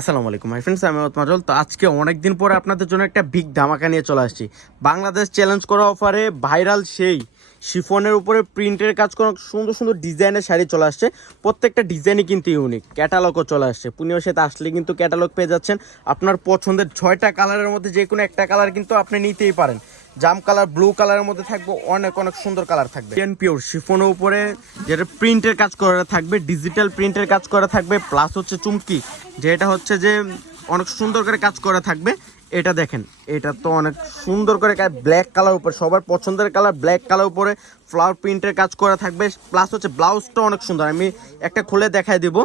আসসালামু আলাইকুম my friends, আমি মাজল। তো আজকে অনেক দিন পরে আপনাদের জন্য একটা বিগ ধামাকা নিয়ে চলে আসছি। বাংলাদেশ চ্যালেঞ্জ করা অফারে ভাইরাল সেই শিফনের উপরে প্রিন্টের কাজ করা সুন্দর সুন্দর ডিজাইনের শাড়ি চলে আসছে। প্রত্যেকটা ডিজাইনই কিন্তু ইউনিক, ক্যাটালগও চলে আসছে। পূর্ণিমার সাথে আসলে কিন্তু ক্যাটালগ পেয়ে যাচ্ছেন। আপনার পছন্দের 6টা কালারের মধ্যে যে কোনো একটা কালার কিন্তু আপনি নিতেই পারেন। জাম কালার, ব্লু কালারের মধ্যে থাকবে, অনেক অনেক সুন্দর কালার থাকবে। পিওর শিফনের উপরে যেটা প্রিন্টের কাজ করা থাকবে, ডিজিটাল প্রিন্টের কাজ করা থাকবে, প্লাস হচ্ছে চুমকি, যেটা হচ্ছে যে অনেক সুন্দর করে কাজ করা থাকবে। এটা দেখেন, এটা তো অনেক সুন্দর করে ব্ল্যাক কালার উপরে, সবার পছন্দের কালার ব্ল্যাক কালার উপরে ফ্লাওয়ার প্রিন্টের কাজ করা থাকবে। প্লাস হচ্ছে ব্লাউজটা অনেক সুন্দর, আমি একটা খুলে দেখাই দিব।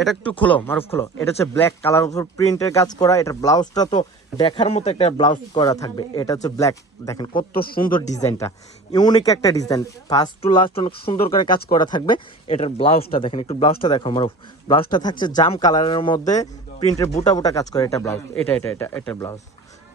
এটা একটু খোলো মারুফ, খোলো। এটা হচ্ছে ব্ল্যাক কালার উপর প্রিন্টের কাজ করা। এটা ব্লাউজটা তো দেখার মতো একটা ব্লাউজ করা থাকবে। এটা হচ্ছে ব্ল্যাক, দেখেন কত সুন্দর ডিজাইনটা, ইউনিক একটা ডিজাইন, ফার্স্ট টু লাস্ট অনেক সুন্দর করে কাজ করা থাকবে। এটার ব্লাউজটা দেখেন, একটু ব্লাউজটা দেখো মারুফ। ব্লাউজটা থাকছে জাম কালারের মধ্যে প্রিন্টের বুটা বুটা কাজ করে। এটা ব্লাউজ, এটা ব্লাউজ,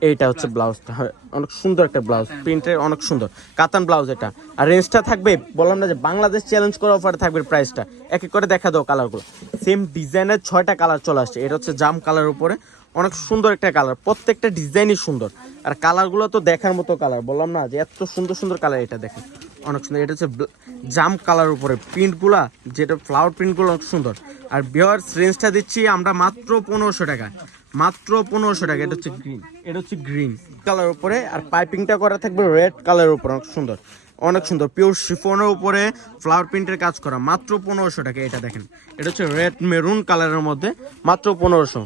এইটা হচ্ছে ব্লাউজটা। হ্যাঁ, অনেক সুন্দর একটা ব্লাউজ, প্রিন্টের অনেক সুন্দর কাতান ব্লাউজ এটা। আর রেঞ্জটা থাকবে, বললাম না যে বাংলাদেশ চ্যালেঞ্জ করা অফারে থাকবে। প্রাইসটা এক এক করে দেখা দাও। কালারগুলো সেম ডিজাইনের 6টা কালার চলে আসছে। এটা হচ্ছে জাম কালার উপরে, অনেক সুন্দর একটা কালার, প্রত্যেকটা ডিজাইনই সুন্দর। আর কালারগুলো তো দেখার মতো কালার, বললাম না যে এত সুন্দর সুন্দর কালার। এটা দেখেন অনেক সুন্দর। এটা হচ্ছে জাম কালার উপরে প্রিন্টগুলা, যেটা ফ্লাওয়ার প্রিন্টগুলো অনেক সুন্দর। আর ভিউয়ার্স রেঞ্জটা দিচ্ছি আমরা মাত্র 1500 টাকা, মাত্র 1500 টাকা। এটা হচ্ছে গ্রিন, এটা হচ্ছে গ্রিন কালার উপরে, আর পাইপিংটা করা থাকবে রেড কালারের উপরে, অনেক সুন্দর, অনেক সুন্দর। পিওর শিফনের উপরে ফ্লাওয়ার প্রিন্টের কাজ করা, মাত্র 1500 টাকা। এটা দেখেন, এটা হচ্ছে রেড মেরুন কালারের মধ্যে, মাত্র 1500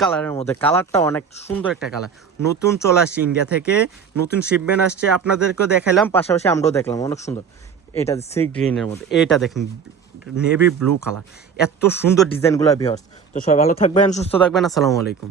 কালারের মধ্যে। কালারটা অনেক সুন্দর একটা কালার, নতুন চলে আসছে ইন্ডিয়া থেকে, নতুন শিপমেন্ট আসছে। আপনাদেরকেও দেখাইলাম, পাশাপাশি আমরাও দেখলাম, অনেক সুন্দর। এটা সি গ্রিনের মধ্যে, এটা দেখেন নেভি ব্লু কালার, এত সুন্দর ডিজাইনগুলো ভিউয়ার্স। তো সবাই ভালো থাকবেন, সুস্থ থাকবেন। আসসালামু আলাইকুম।